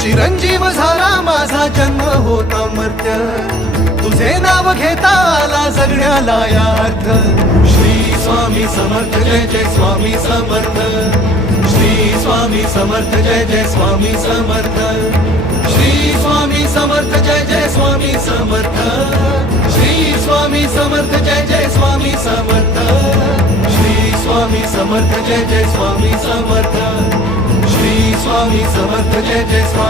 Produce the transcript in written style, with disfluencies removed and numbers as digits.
चिरंजीव झाला माझा जन्म होता मर्त्य, तुझे नाव घेता आला जगण्याला यार्थ. श्री स्वामी समर्थ जय जय स्वामी समर्थ, श्री स्वामी समर्थ जय जय स्वामी समर्थ, श्री स्वामी समर्थ जय जय स्वामी समर्थ, श्री स्वामी समर्थ जय जय स्वामी समर्थ, श्री स्वामी समर्थ जय जय स्वामी समर्थ, श्री स्वामी समर्थ जय जय स्वामी